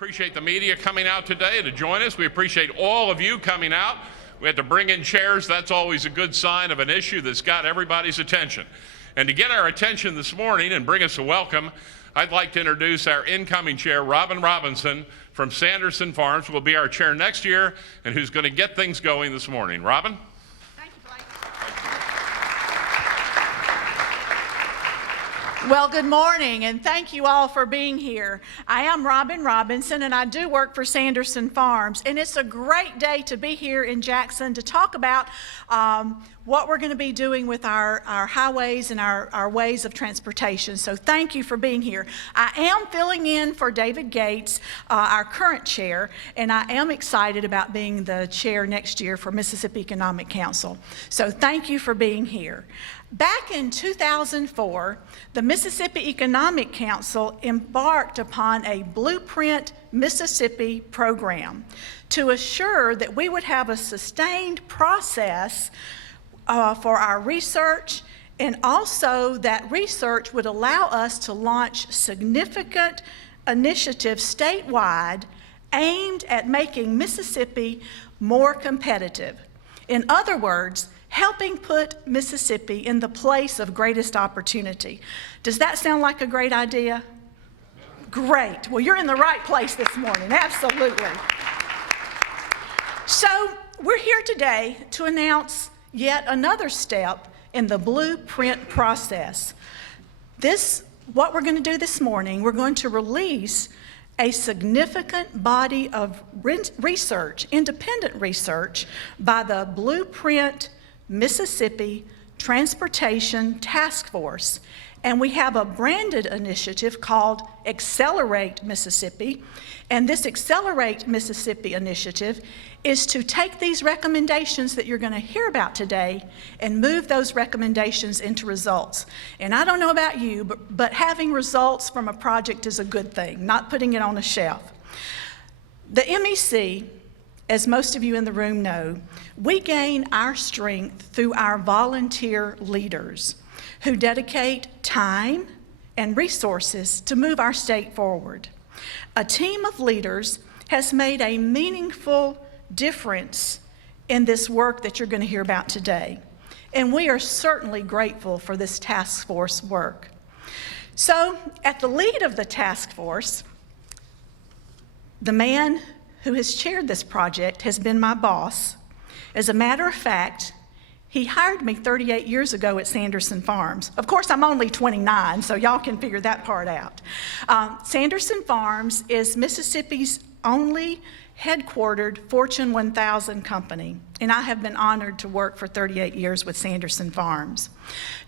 Appreciate the media coming out today to join us. We appreciate all of you coming out. We had to bring in chairs. That's always a good sign of an issue that's got everybody's attention. And to get our attention this morning and bring us a welcome, I'd like to introduce our incoming chair, Robin Robinson from Sanderson Farms, who will be our chair next year and who's going to get things going this morning. Robin? Well, good morning, and thank you all for being here. I am Robin Robinson, and I do work for Sanderson Farms, and it's a great day to be here in Jackson to talk about what we're going to be doing with our highways and our ways of transportation. So thank you for being here. I am filling in for David Gates, our current chair, and I am excited about being the chair next year for Mississippi Economic Council. So thank you for being here. Back in 2004, the Mississippi Economic Council embarked upon a Blueprint Mississippi program to assure that we would have a sustained process for our research, and also that research would allow us to launch significant initiatives statewide aimed at making Mississippi more competitive. In other words, helping put Mississippi in the place of greatest opportunity. Does that sound like a great idea? Great. Well, you're in the right place this morning, absolutely. So we're here today to announce yet another step in the Blueprint process. What we're going to do this morning, we're going to release a significant body of research, independent research, by the Blueprint Mississippi Transportation Task Force. And we have a branded initiative called Accelerate Mississippi. And this Accelerate Mississippi initiative is to take these recommendations that you're going to hear about today and move those recommendations into results. And I don't know about you, but having results from a project is a good thing, not putting it on a shelf. The MEC, as most of you in the room know, we gain our strength through our volunteer leaders who dedicate time and resources to move our state forward. A team of leaders has made a meaningful difference in this work that you're going to hear about today. And we are certainly grateful for this task force work. So, at the lead of the task force, the man who has chaired this project has been my boss. As a matter of fact, he hired me 38 years ago at Sanderson Farms. Of course, I'm only 29, so y'all can figure that part out. Sanderson Farms is Mississippi's only headquartered Fortune 1000 company, and I have been honored to work for 38 years with Sanderson Farms.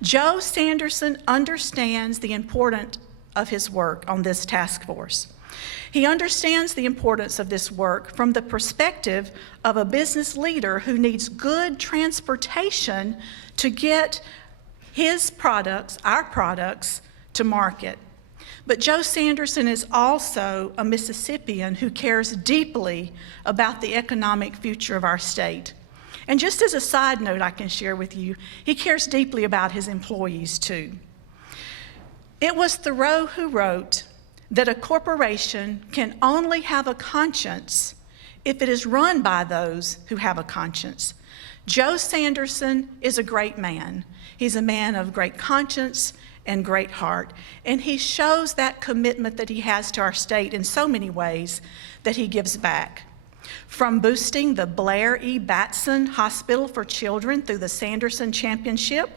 Joe Sanderson understands the importance of his work on this task force. He understands the importance of this work from the perspective of a business leader who needs good transportation to get his products, our products, to market. But Joe Sanderson is also a Mississippian who cares deeply about the economic future of our state. And just as a side note I can share with you, he cares deeply about his employees too. It was Thoreau who wrote that a corporation can only have a conscience if it is run by those who have a conscience. Joe Sanderson is a great man. He's a man of great conscience and great heart, and he shows that commitment that he has to our state in so many ways that he gives back. From boosting the Blair E. Batson Hospital for Children through the Sanderson Championship,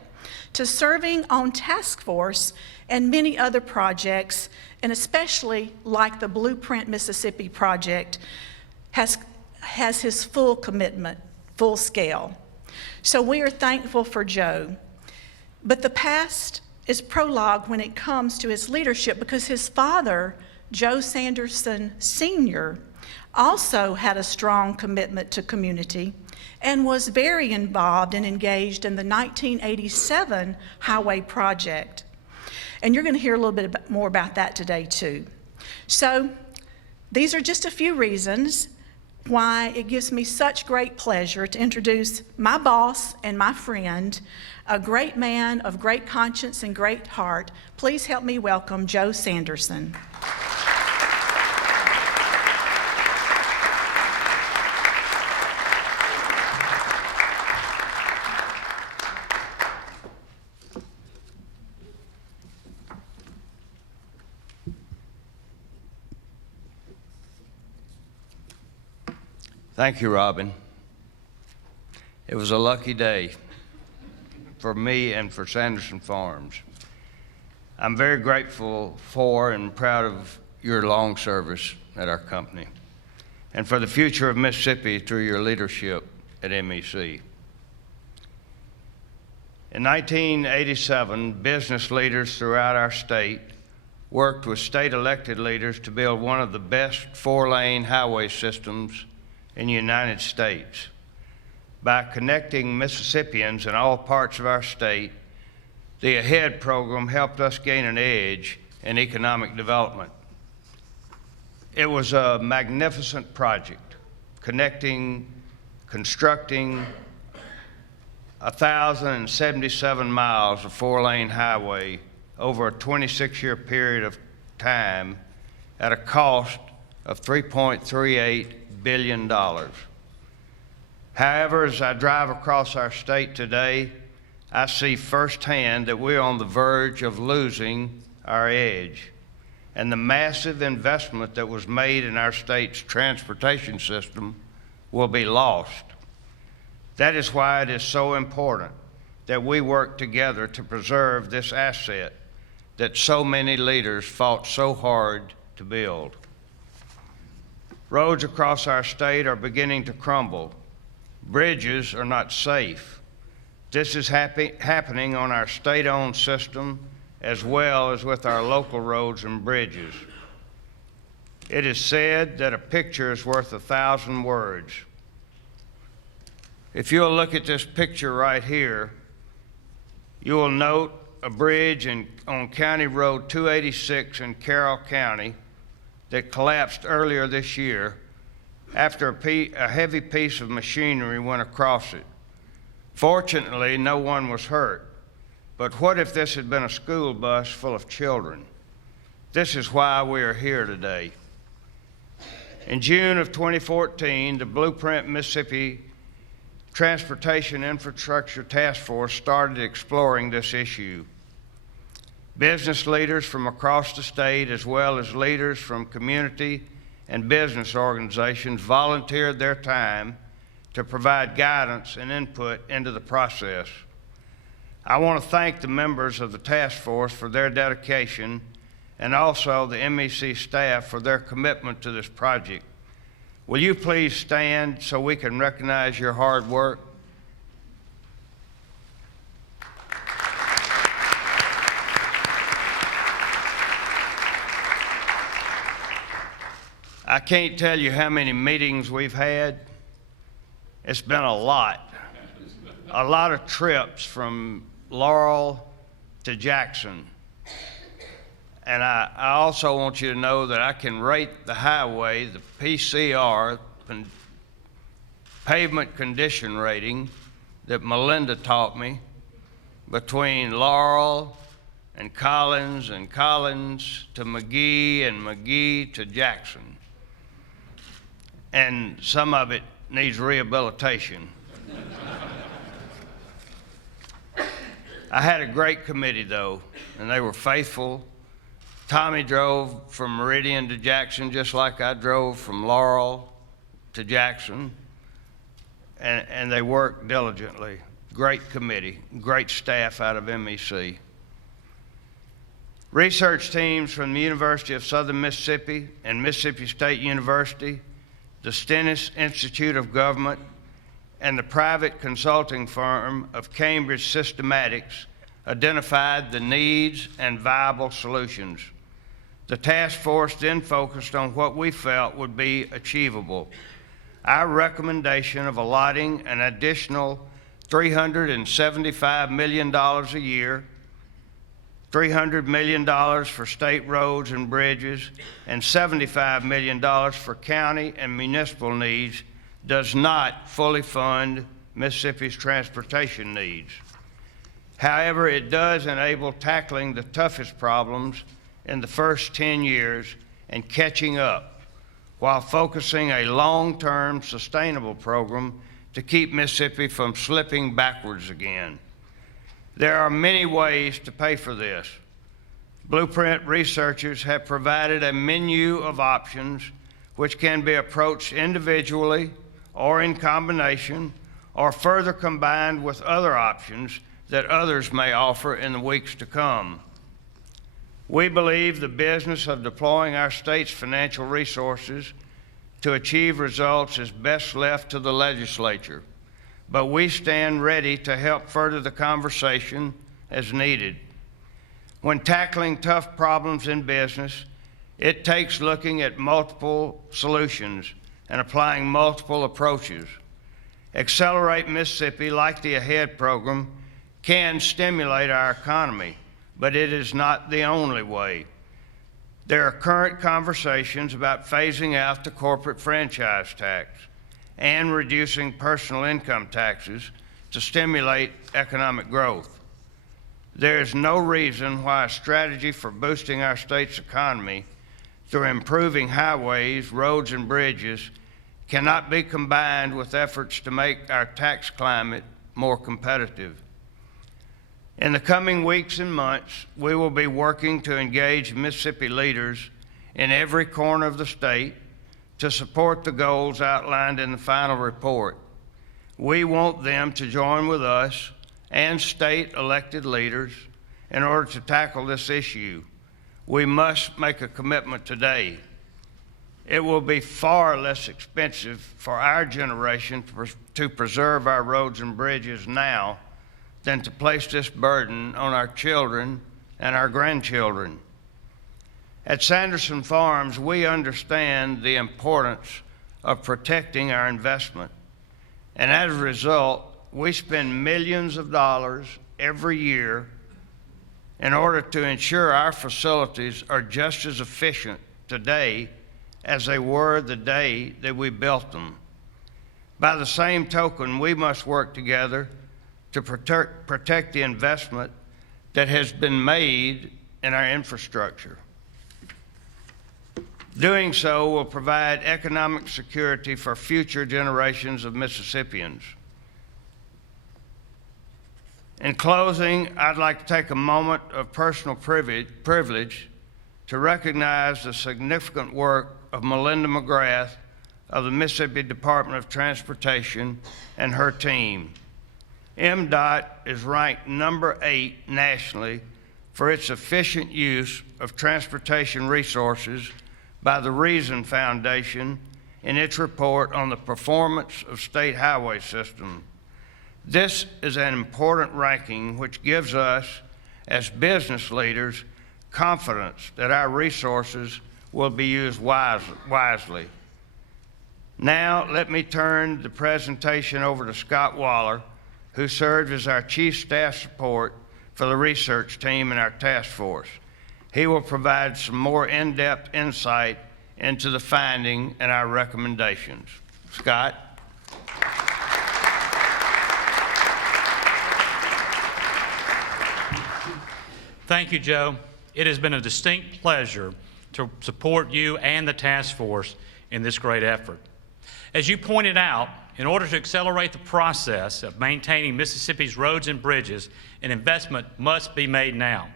to serving on task force and many other projects, and especially like the Blueprint Mississippi project, has his full commitment, full scale. So we are thankful for Joe. But the past is prologue when it comes to his leadership, because his father, Joe Sanderson Sr., also had a strong commitment to community and was very involved and engaged in the 1987 highway project. And you're going to hear a little bit more about that today too. So these are just a few reasons why it gives me such great pleasure to introduce my boss and my friend, a great man of great conscience and great heart. Please help me welcome Joe Sanderson. Thank you, Robin. It was a lucky day for me and for Sanderson Farms. I'm very grateful for and proud of your long service at our company and for the future of Mississippi through your leadership at MEC. In 1987, business leaders throughout our state worked with state elected leaders to build one of the best 4-lane highway systems in the United States. By connecting Mississippians in all parts of our state, the AHEAD program helped us gain an edge in economic development. It was a magnificent project, constructing 1,077 miles of 4-lane highway over a 26-year period of time at a cost of $3.38 billion. However, as I drive across our state today, I see firsthand that we're on the verge of losing our edge, and the massive investment that was made in our state's transportation system will be lost. That is why it is so important that we work together to preserve this asset that so many leaders fought so hard to build. Roads across our state are beginning to crumble. Bridges are not safe. This is happening on our state-owned system as well as with our local roads and bridges. It is said that a picture is worth 1,000 words. If you'll look at this picture right here, you will note a bridge on County Road 286 in Carroll County that collapsed earlier this year after a heavy piece of machinery went across it. Fortunately, no one was hurt. But what if this had been a school bus full of children? This is why we are here today. In June of 2014, the Blueprint Mississippi Transportation Infrastructure Task Force started exploring this issue. Business leaders from across the state, as well as leaders from community and business organizations, volunteered their time to provide guidance and input into the process. I want to thank the members of the task force for their dedication and also the MEC staff for their commitment to this project. Will you please stand so we can recognize your hard work? I can't tell you how many meetings we've had. It's been a lot of trips from Laurel to Jackson. And I also want you to know that I can rate the highway, the PCR, pavement condition rating that Melinda taught me, between Laurel and Collins to McGee and McGee to Jackson. And some of it needs rehabilitation. I had a great committee though, and they were faithful. Tommy drove from Meridian to Jackson just like I drove from Laurel to Jackson, and they worked diligently. Great committee, great staff out of MEC. Research teams from the University of Southern Mississippi and Mississippi State University, the Stennis Institute of Government, and the private consulting firm of Cambridge Systematics identified the needs and viable solutions. The task force then focused on what we felt would be achievable. Our recommendation of allotting an additional $375 million a year, $300 million for state roads and bridges, and $75 million for county and municipal needs does not fully fund Mississippi's transportation needs. However, it does enable tackling the toughest problems in the first 10 years and catching up, while focusing a long-term sustainable program to keep Mississippi from slipping backwards again. There are many ways to pay for this. Blueprint researchers have provided a menu of options which can be approached individually or in combination, or further combined with other options that others may offer in the weeks to come. We believe the business of deploying our state's financial resources to achieve results is best left to the legislature, but we stand ready to help further the conversation as needed. When tackling tough problems in business, it takes looking at multiple solutions and applying multiple approaches. Accelerate Mississippi, like the AHEAD program, can stimulate our economy, but it is not the only way. There are current conversations about phasing out the corporate franchise tax and reducing personal income taxes to stimulate economic growth. There is no reason why a strategy for boosting our state's economy through improving highways, roads, and bridges cannot be combined with efforts to make our tax climate more competitive. In the coming weeks and months, we will be working to engage Mississippi leaders in every corner of the state to support the goals outlined in the final report. We want them to join with us and state elected leaders in order to tackle this issue. We must make a commitment today. It will be far less expensive for our generation to preserve our roads and bridges now than to place this burden on our children and our grandchildren. At Sanderson Farms, we understand the importance of protecting our investment, and as a result, we spend millions of dollars every year in order to ensure our facilities are just as efficient today as they were the day that we built them. By the same token, we must work together to protect the investment that has been made in our infrastructure. Doing so will provide economic security for future generations of Mississippians. In closing, I'd like to take a moment of personal privilege to recognize the significant work of Melinda McGrath of the Mississippi Department of Transportation and her team. MDOT is ranked number 8 nationally for its efficient use of transportation resources by the Reason Foundation in its report on the performance of state highway systems. This is an important ranking which gives us, as business leaders, confidence that our resources will be used wisely. Now, let me turn the presentation over to Scott Waller, who served as our Chief Staff Support for the research team in our task force. He will provide some more in-depth insight into the finding and our recommendations. Scott? Thank you, Joe. It has been a distinct pleasure to support you and the task force in this great effort. As you pointed out, in order to accelerate the process of maintaining Mississippi's roads and bridges, an investment must be made now.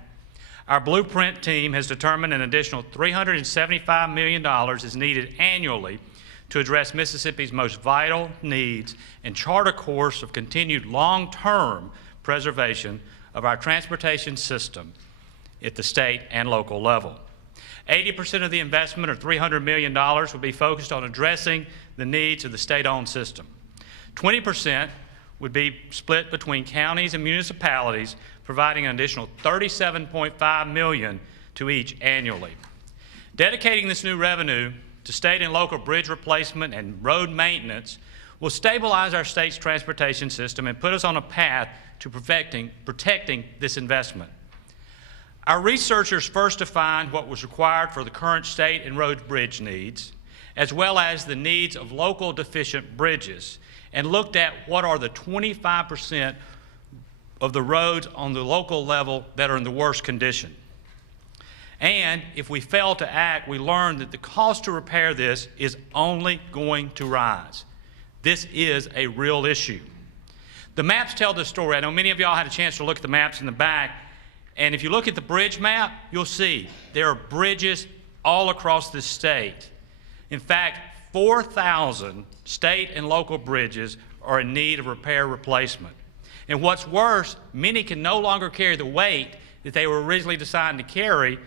Our blueprint team has determined an additional $375 million is needed annually to address Mississippi's most vital needs and chart a course of continued long-term preservation of our transportation system at the state and local level. 80% of the investment, or $300 million, will be focused on addressing the needs of the state-owned system. 20% would be split between counties and municipalities, providing an additional $37.5 million to each annually. Dedicating this new revenue to state and local bridge replacement and road maintenance will stabilize our state's transportation system and put us on a path to protecting this investment. Our researchers first defined what was required for the current state and road bridge needs, as well as the needs of local deficient bridges, and looked at what are the 25% of the roads on the local level that are in the worst condition. And if we fail to act, we learned that the cost to repair this is only going to rise. This is a real issue. The maps tell the story. I know many of y'all had a chance to look at the maps in the back, and if you look at the bridge map, you'll see there are bridges all across the state. In fact, 4,000 state and local bridges are in need of repair replacement. And what's worse, many can no longer carry the weight that they were originally designed to carry,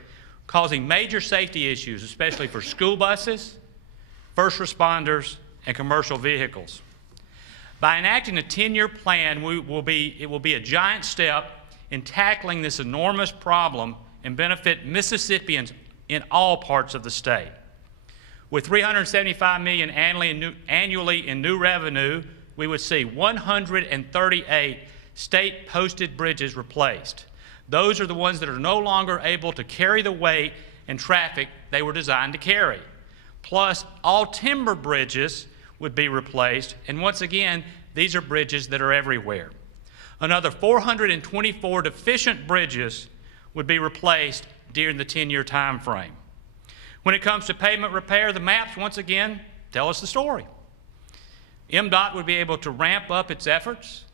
causing major safety issues, especially for school buses, first responders, and commercial vehicles. By enacting a 10-year plan, it will be a giant step in tackling this enormous problem and benefit Mississippians in all parts of the state. With $375 million annually in new revenue, we would see 138 state-posted bridges replaced. Those are the ones that are no longer able to carry the weight and traffic they were designed to carry. Plus, all timber bridges would be replaced, and once again, these are bridges that are everywhere. Another 424 deficient bridges would be replaced during the 10-year time frame. When it comes to pavement repair, the maps, once again, tell us the story. MDOT would be able to ramp up its efforts,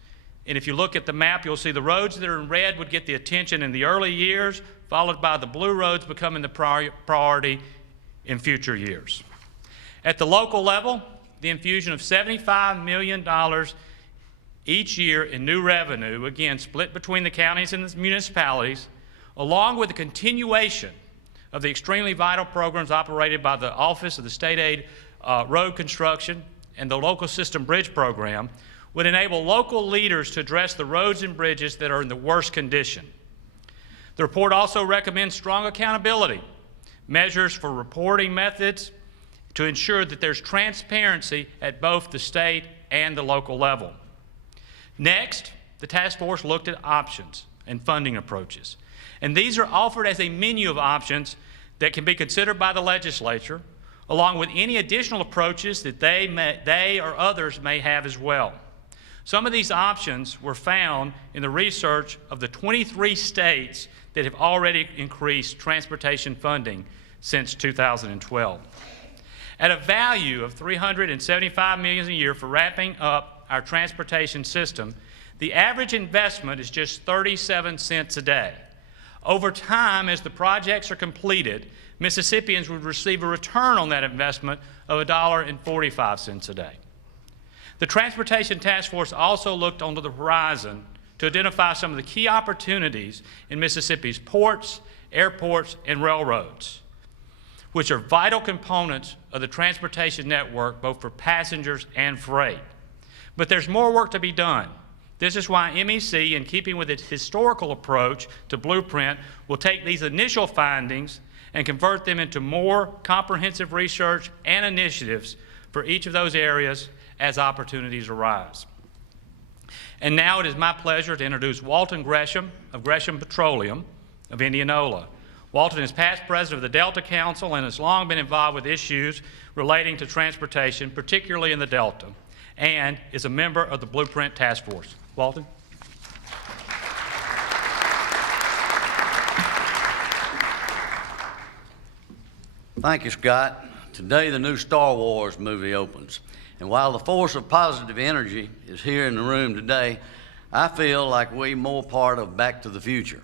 and if you look at the map, you'll see the roads that are in red would get the attention in the early years, followed by the blue roads becoming the priority in future years. At the local level, the infusion of $75 million each year in new revenue, again split between the counties and the municipalities, along with the continuation of the extremely vital programs operated by the Office of the State Aid Road Construction and the Local System Bridge Program, would enable local leaders to address the roads and bridges that are in the worst condition. The report also recommends strong accountability, measures for reporting methods to ensure that there's transparency at both the state and the local level. Next, the task force looked at options and funding approaches. And these are offered as a menu of options that can be considered by the legislature, along with any additional approaches that they or others may have as well. Some of these options were found in the research of the 23 states that have already increased transportation funding since 2012. At a value of $375 million a year for wrapping up our transportation system, the average investment is just 37 cents a day. Over time, as the projects are completed, Mississippians would receive a return on that investment of $1.45 a day. The Transportation Task Force also looked onto the horizon to identify some of the key opportunities in Mississippi's ports, airports, and railroads, which are vital components of the transportation network, both for passengers and freight. But there's more work to be done. This is why MEC, in keeping with its historical approach to Blueprint, will take these initial findings and convert them into more comprehensive research and initiatives for each of those areas as opportunities arise. And now it is my pleasure to introduce Walton Gresham of Gresham Petroleum of Indianola. Walton is past president of the Delta Council and has long been involved with issues relating to transportation, particularly in the Delta, and is a member of the Blueprint Task Force. Walton? Thank you, Scott. Today, the new Star Wars movie opens. And while the force of positive energy is here in the room today, I feel like we're more part of Back to the Future.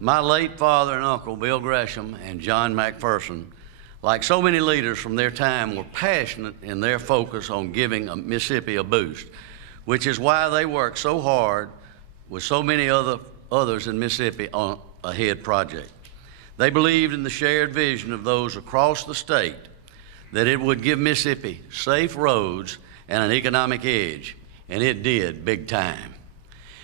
My late father and uncle, Bill Gresham and John McPherson, like so many leaders from their time, were passionate in their focus on giving Mississippi a boost, which is why they worked so hard with so many others in Mississippi on a HEAD project. They believed in the shared vision of those across the state that it would give Mississippi safe roads and an economic edge, and it did big time.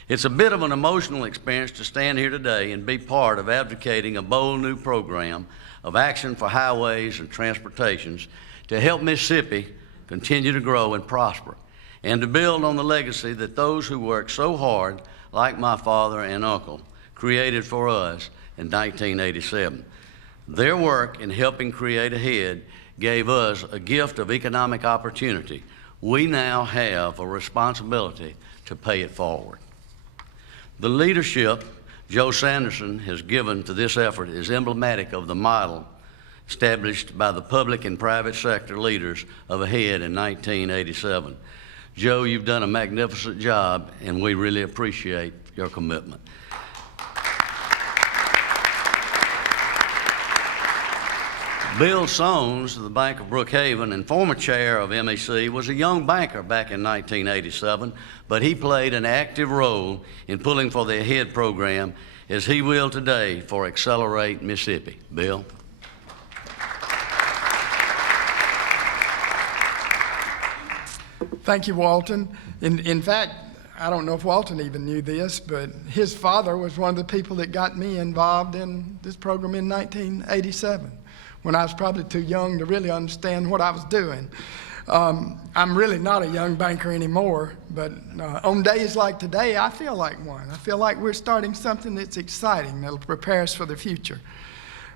It's a bit of an emotional experience to stand here today and be part of advocating a bold new program of action for highways and transportations to help Mississippi continue to grow and prosper, and to build on the legacy that those who worked so hard, like my father and uncle, created for us in 1987. Their work in helping create a HEAD gave us a gift of economic opportunity. We now have a responsibility to pay it forward. The leadership Joe Sanderson has given to this effort is emblematic of the model established by the public and private sector leaders of a HEAD in 1987. Joe, you've done a magnificent job, and we really appreciate your commitment. Bill Soames of the Bank of Brookhaven and former chair of MEC was a young banker back in 1987, but he played an active role in pulling for the AHEAD program, as he will today for Accelerate Mississippi. Bill? Thank you, Walton. In fact, I don't know if Walton even knew this, but his father was one of the people that got me involved in this program in 1987, when I was probably too young to really understand what I was doing. I'm really not a young banker anymore, but on days like today, I feel like one. I feel like we're starting something that's exciting, that'll prepare us for the future.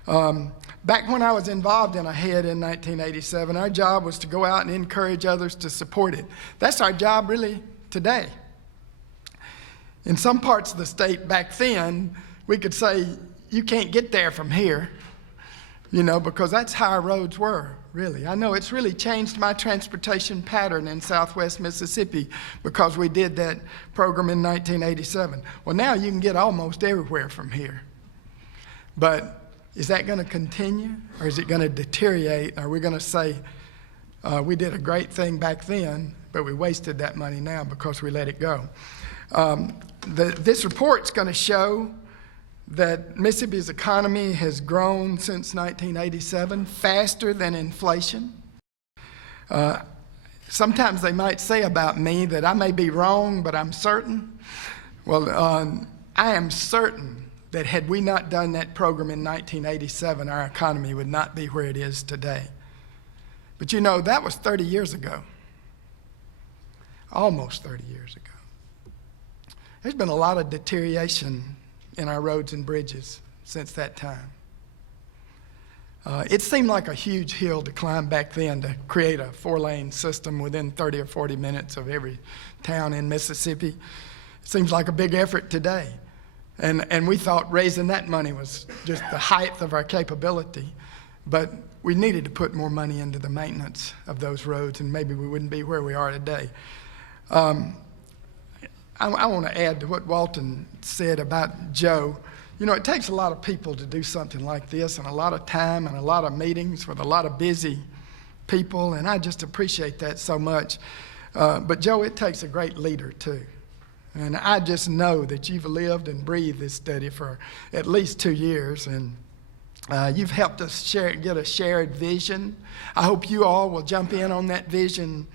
Back when I was involved in AHEAD in 1987, our job was to go out and encourage others to support it. That's our job really today. In some parts of the state back then, we could say, you can't get there from here, you know, because that's how our roads were, really. I know it's really changed my transportation pattern in Southwest Mississippi because we did that program in 1987. Well, now you can get almost everywhere from here. But is that going to continue, or is it going to deteriorate? Are we going to say, we did a great thing back then, but we wasted that money now because we let it go? This report's going to show that Mississippi's economy has grown since 1987 faster than inflation. Sometimes they might say about me that I may be wrong, but I'm certain. Well, I am certain that had we not done that program in 1987, our economy would not be where it is today. But you know, that was 30 years ago. Almost 30 years ago. There's been a lot of deterioration in our roads and bridges since that time. It seemed like a huge hill to climb back then to create a 4-lane system within 30 or 40 minutes of every town in Mississippi. It seems like a big effort today. And we thought raising that money was just the height of our capability, but we needed to put more money into the maintenance of those roads, and maybe we wouldn't be where we are today. I want to add to what Walton said about Joe. You know, it takes a lot of people to do something like this, and a lot of time and a lot of meetings with a lot of busy people, and I just appreciate that so much. But Joe, it takes a great leader too. And I just know that you've lived and breathed this study for at least 2 years, and you've helped us get a shared vision. I hope you all will jump in on that vision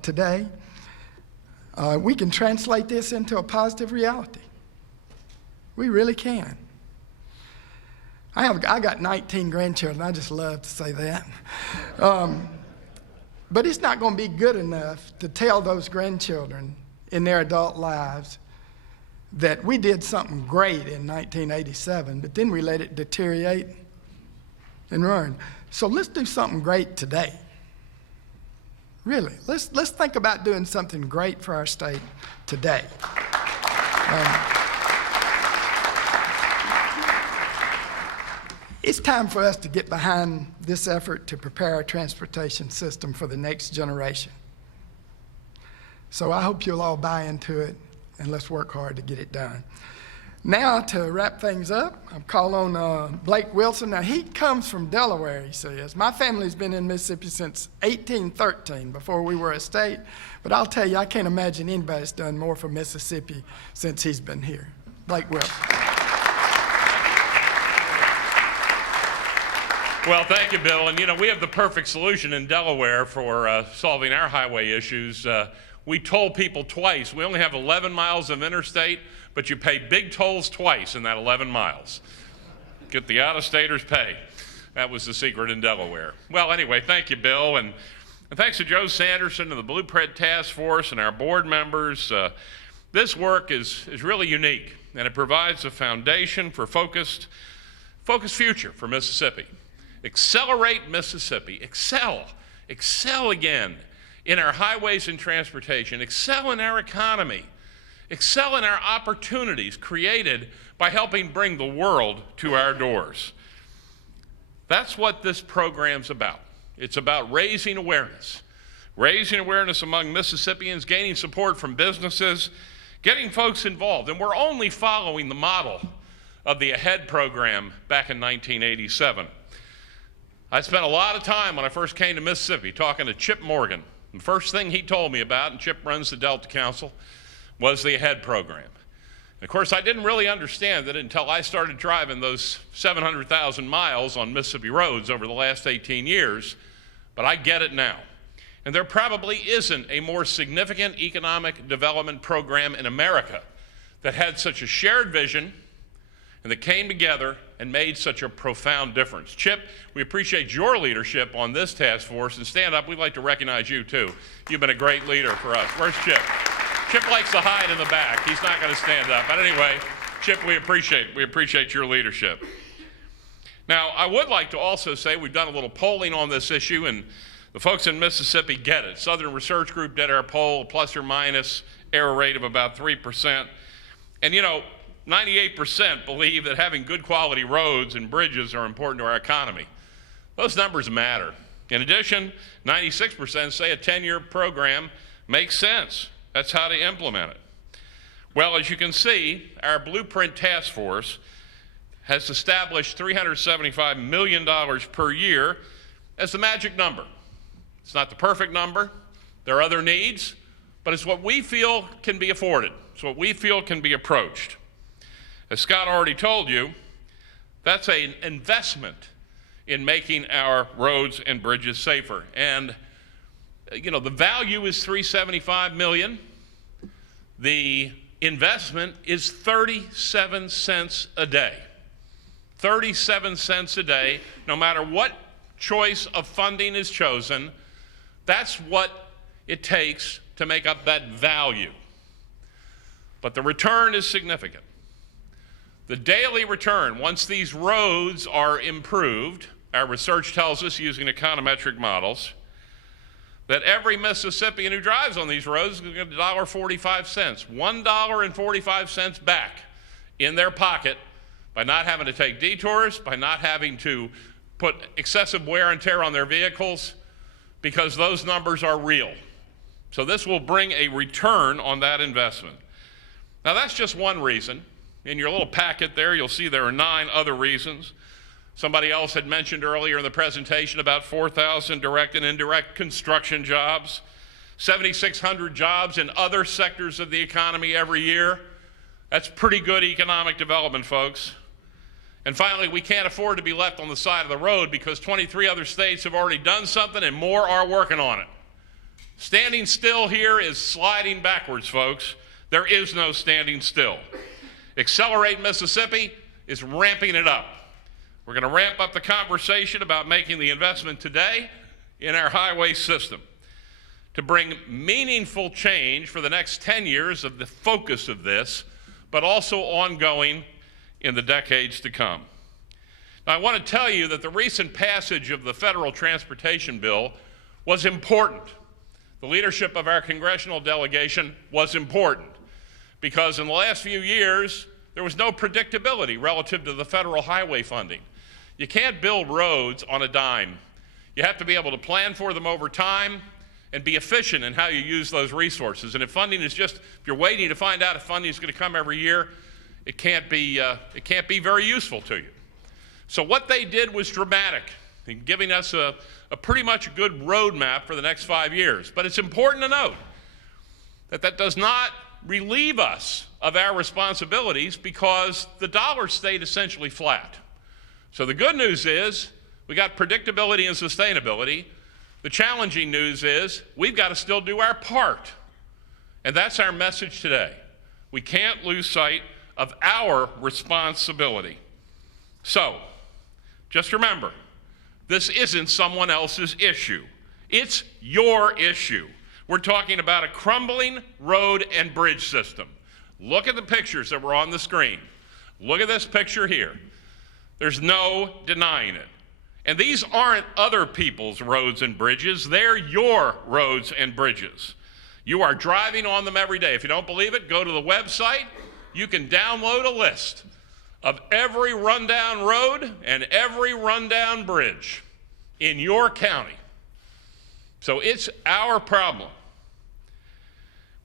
today. We can translate this into a positive reality. We really can. I got 19 grandchildren. I just love to say that. But it's not going to be good enough to tell those grandchildren in their adult lives that we did something great in 1987, but then we let it deteriorate and ruin. So let's do something great today. Really, let's think about doing something great for our state today. It's time for us to get behind this effort to prepare our transportation system for the next generation. So I hope you'll all buy into it, and let's work hard to get it done. Now, to wrap things up, I'm calling on Blake Wilson. Now, he comes from Delaware, he says. My family's been in Mississippi since 1813, before we were a state. But I'll tell you, I can't imagine anybody's done more for Mississippi since he's been here. Blake Wilson. Well, thank you, Bill. And you know, we have the perfect solution in Delaware for solving our highway issues. We toll people twice. We only have 11 miles of interstate, but you pay big tolls twice in that 11 miles. Get the out-of-staters pay. That was the secret in Delaware. Well, anyway, thank you, Bill. And thanks to Joe Sanderson and the Blueprint Task Force and our board members. This work is really unique, and it provides a foundation for focused future for Mississippi. Accelerate Mississippi. Excel again in our highways and transportation. Excel in our economy. Excel in our opportunities created by helping bring the world to our doors. That's what this program's about. It's about raising awareness among Mississippians, gaining support from businesses, getting folks involved. And we're only following the model of the AHEAD program back in 1987. I spent a lot of time when I first came to Mississippi talking to Chip Morgan. The first thing he told me about, and Chip runs the Delta Council, was the AHEAD program. And of course, I didn't really understand it until I started driving those 700,000 miles on Mississippi roads over the last 18 years, but I get it now. And there probably isn't a more significant economic development program in America that had such a shared vision and that came together and made such a profound difference. Chip, we appreciate your leadership on this task force, and stand up, we'd like to recognize you too. You've been a great leader for us. Where's Chip? Chip likes to hide in the back. He's not going to stand up. But anyway, Chip, we appreciate your leadership. Now, I would like to also say we've done a little polling on this issue, and the folks in Mississippi get it. Southern Research Group did our poll, plus or minus error rate of about 3%. And you know, 98% believe that having good quality roads and bridges are important to our economy. Those numbers matter. In addition, 96% say a 10-year program makes sense. That's how to implement it. Well, as you can see, our Blueprint Task Force has established $375 million per year as the magic number. It's not the perfect number. There are other needs, but it's what we feel can be afforded. It's what we feel can be approached. As Scott already told you, that's an investment in making our roads and bridges safer. And you know, the value is $375 million. The investment is 37 cents a day. 37 cents a day, no matter what choice of funding is chosen, that's what it takes to make up that value. But the return is significant. The daily return, once these roads are improved, our research tells us using econometric models, that every Mississippian who drives on these roads is going to get $1.45, $1.45 back in their pocket by not having to take detours, by not having to put excessive wear and tear on their vehicles, because those numbers are real. So this will bring a return on that investment. Now that's just one reason. In your little packet there, you'll see there are 9 other reasons. Somebody else had mentioned earlier in the presentation about 4,000 direct and indirect construction jobs, 7,600 jobs in other sectors of the economy every year. That's pretty good economic development, folks. And finally, we can't afford to be left on the side of the road because 23 other states have already done something and more are working on it. Standing still here is sliding backwards, folks. There is no standing still. Accelerate Mississippi is ramping it up. We're going to ramp up the conversation about making the investment today in our highway system to bring meaningful change for the next 10 years of the focus of this, but also ongoing in the decades to come. Now, I want to tell you that the recent passage of the federal transportation bill was important. The leadership of our congressional delegation was important because in the last few years, there was no predictability relative to the federal highway funding. You can't build roads on a dime. You have to be able to plan for them over time and be efficient in how you use those resources. And if funding is just, if you're waiting to find out if funding is going to come every year, it can't be very useful to you. So what they did was dramatic in giving us a pretty much good roadmap for the next 5 years. But it's important to note that that does not relieve us of our responsibilities because the dollar stayed essentially flat. So the good news is we got predictability and sustainability. The challenging news is we've got to still do our part. And that's our message today. We can't lose sight of our responsibility. So just remember, this isn't someone else's issue. It's your issue. We're talking about a crumbling road and bridge system. Look at the pictures that were on the screen. Look at this picture here. There's no denying it. And these aren't other people's roads and bridges. They're your roads and bridges. You are driving on them every day. If you don't believe it, go to the website. You can download a list of every rundown road and every rundown bridge in your county. So it's our problem.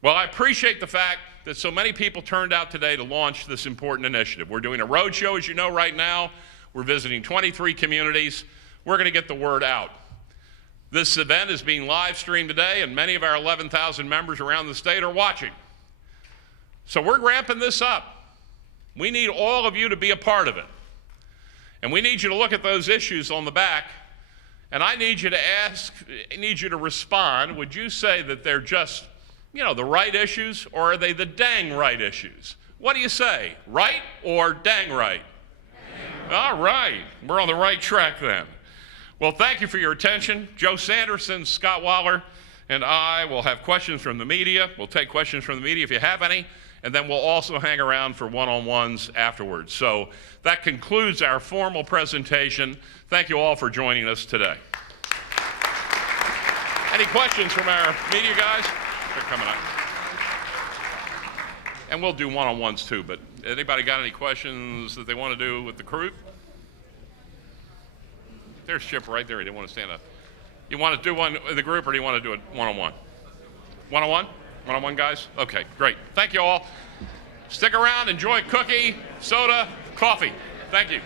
Well, I appreciate the fact that so many people turned out today to launch this important initiative. We're doing a road show, as you know, right now. We're visiting 23 communities. we're going to get the word out. This event is being live streamed today, and many of our 11,000 members around the state are watching. So we're ramping this up. We need all of you to be a part of it. And we need you to look at those issues on the back, and I need you to respond. Would you say that they're just, the right issues, or are they the dang right issues? What do you say, right or dang right? All right, we're on the right track then. Well, thank you for your attention. Joe Sanderson, Scott Waller, and I will have questions from the media. We'll take questions from the media if you have any, and then we'll also hang around for one-on-ones afterwards. So that concludes our formal presentation. Thank you all for joining us today. Any questions from our media guys? They're coming up. And we'll do one-on-ones too, but anybody got any questions that they want to do with the crew? There's Chip right there. He didn't want to stand up. You want to do one in the group, or do you want to do it one-on-one? One-on-one? One-on-one, guys? Okay, great. Thank you all. Stick around, enjoy cookie, soda, coffee. Thank you.